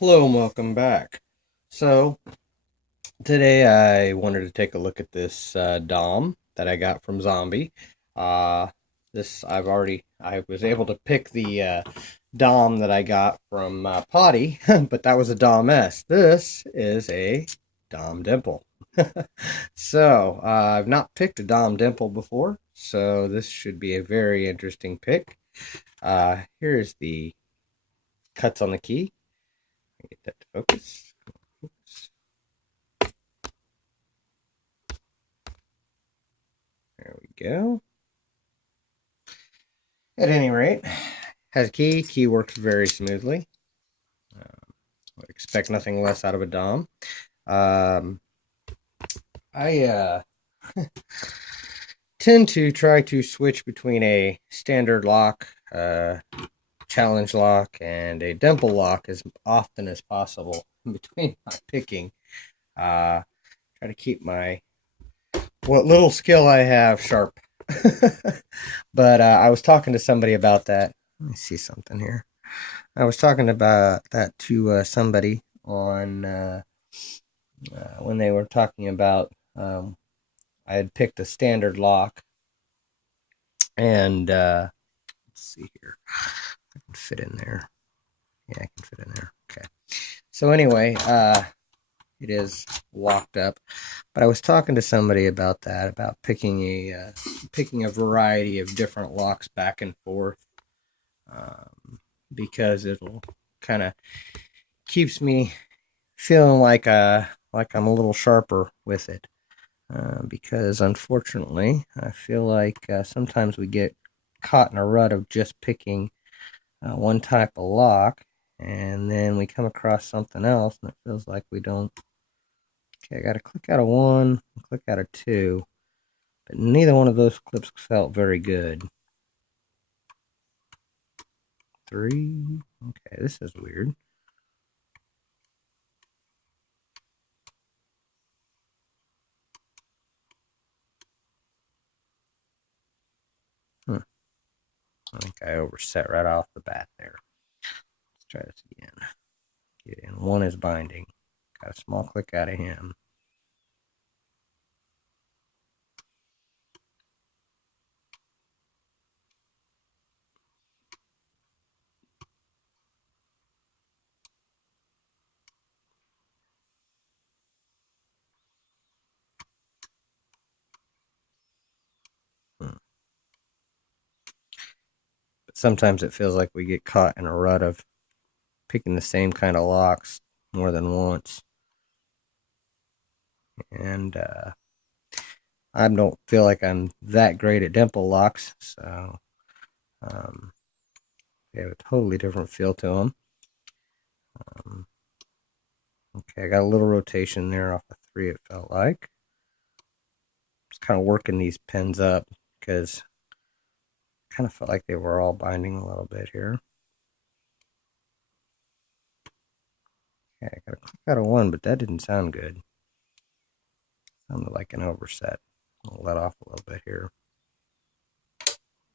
Hello and welcome back. So today I wanted to take a look at this Dom that I got from Zombie. Uh, I was able to pick the Dom that I got from Potty, but that was a Dom S. This is a Dom Dimple. So I've not picked a Dom Dimple before, so this should be a very interesting pick. Here's the cuts on the key. Get that to focus. There we go. At any rate, has a key. Key works very smoothly. Would expect nothing less out of a Dom. Um, I tend to try to switch between a standard lock, challenge lock, and a dimple lock as often as possible between my picking. Try to keep what little skill I have sharp. But I was talking to somebody about that. Let me see something here. I was talking about that to somebody on when they were talking about I had picked a standard lock, and let's see here. I can fit in there. Yeah, I can fit in there. Okay. So anyway, it is locked up. But I was talking to somebody about that, about picking a variety of different locks back and forth, because it'll kind of keeps me feeling like I'm a little sharper with it. Because unfortunately, I feel like sometimes we get caught in a rut of just picking one type of lock, and then we come across something else, and it feels like we don't. Okay, I got to click out of one, click out of two, but neither one of those clips felt very good. Three. Okay, this is weird. I think I overset right off the bat there. Let's try this again. Get in. One is binding. Got a small click out of him. But sometimes it feels like we get caught in a rut of picking the same kind of locks more than once. And I don't feel like I'm that great at dimple locks, so they have a totally different feel to them. Okay, I got a little rotation there off of three, it felt like. Just kind of working these pins up because I kind of felt like they were all binding a little bit here. Okay, I got to click out of one, but that didn't sound good. Sounded like an overset. I'll let off a little bit here.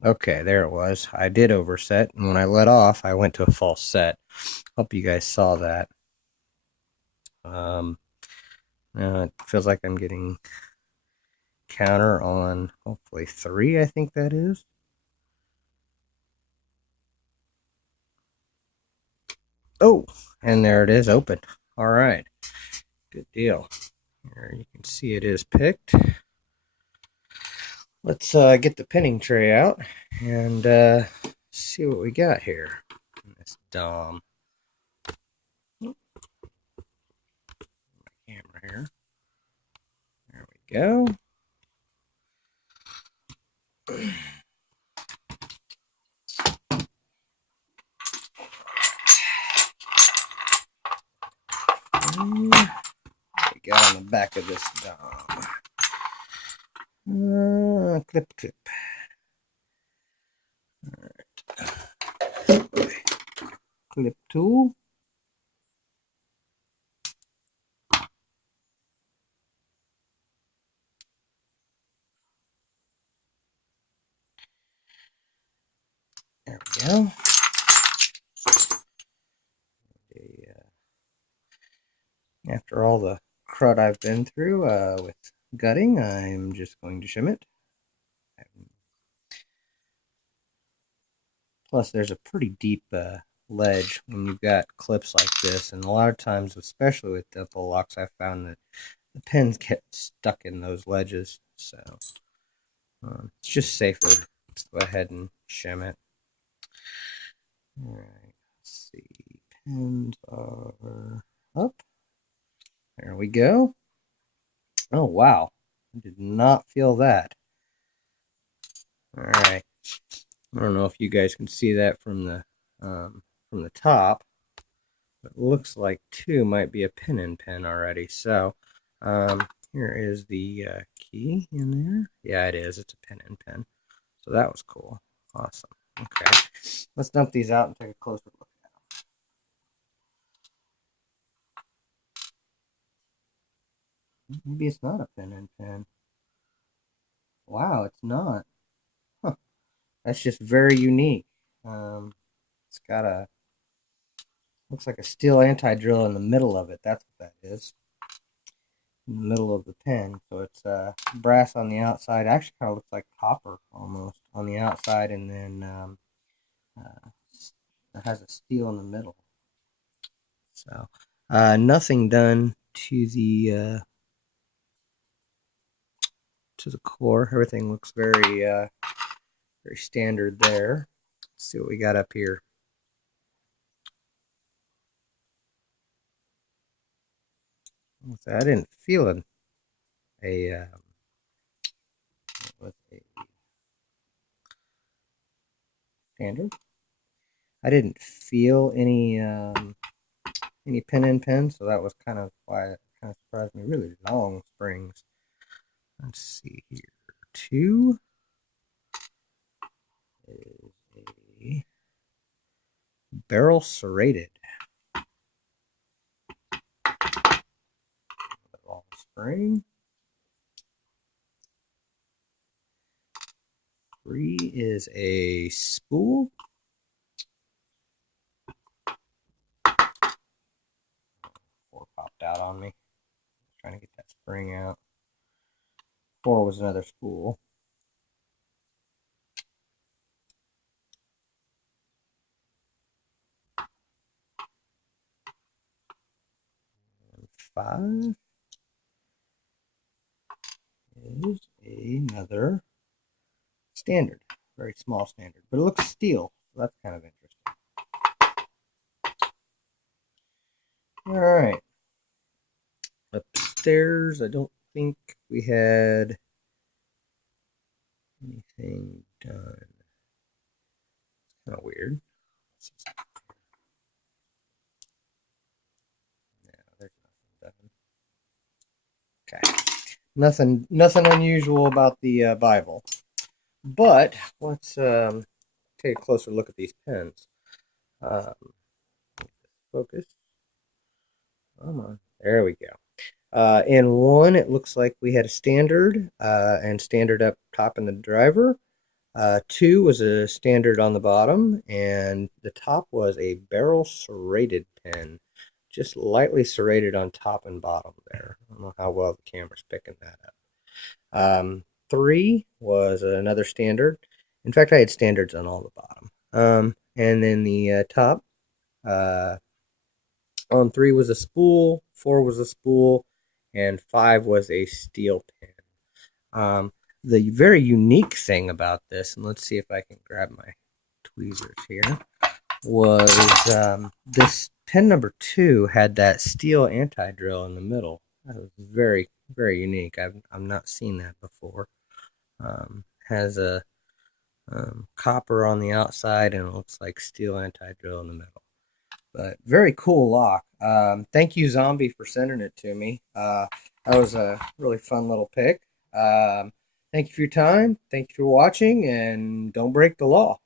Okay, there it was. I did overset, and when I let off, I went to a false set. Hope you guys saw that. It feels like I'm getting counter on hopefully three, I think that is. Oh, and there it is, open. All right, good deal. Here you can see it is picked. Let's get the pinning tray out and see what we got here in this Dom. Camera here. There we go. What we got on the back of this Dom? Clip. All right. Clip tool. There we go. After all the crud I've been through with gutting, I'm just going to shim it. Plus, there's a pretty deep ledge when you've got clips like this, and a lot of times, especially with dimple locks, I found that the pins get stuck in those ledges, so it's just safer to go ahead and shim it. All right, let's see. Pins are up. There we go. Oh, wow. I did not feel that. All right. I don't know if you guys can see that from the top. It looks like 2 might be a pin in pin already. So here is the key in there. Yeah, it is. It's a pin in pin. So that was cool. Awesome. Okay. Let's dump these out and take a closer look at them. Maybe it's not a pin in pin. Wow, it's not. Huh. That's just very unique. It's got a, looks like a steel anti-drill in the middle of it. That's what that is. In the middle of the pin. So it's brass on the outside. Actually, kind of looks like copper almost on the outside, and then it has a steel in the middle. So nothing done to the core. Everything looks very very standard there. Let's see what we got up here. I didn't feel a with a standard. I didn't feel any pin in pin, so that was kind of why it kind of surprised me. Really long springs. Let's see here. 2 is a barrel serrated. Long spring. 3 is a spool. 4 popped out on me. Trying to get that spring out. 4 was another spool. And 5 is another standard. Very small standard. But it looks steel. So that's kind of interesting. Alright. Upstairs, I don't think we had anything done. It's kind of weird. No, there's nothing done. Okay. Nothing unusual about the Bible. But let's take a closer look at these pens. Focus. Come on. There we go. In 1, it looks like we had a standard and standard up top in the driver. 2 was a standard on the bottom, and the top was a barrel serrated pen, just lightly serrated on top and bottom there. I don't know how well the camera's picking that up. 3 was another standard. In fact, I had standards on all the bottom. And then the top on 3 was a spool, 4 was a spool, and 5 was a steel pen. The very unique thing about this, and let's see if I can grab my tweezers here, was this pen number 2 had that steel anti-drill in the middle. That was very, very unique. I've not seen that before. Has a copper on the outside, and it looks like steel anti-drill in the middle. But very cool lock. Thank you, Zombie, for sending it to me. That was a really fun little pick. Thank you for your time. Thank you for watching, and don't break the law.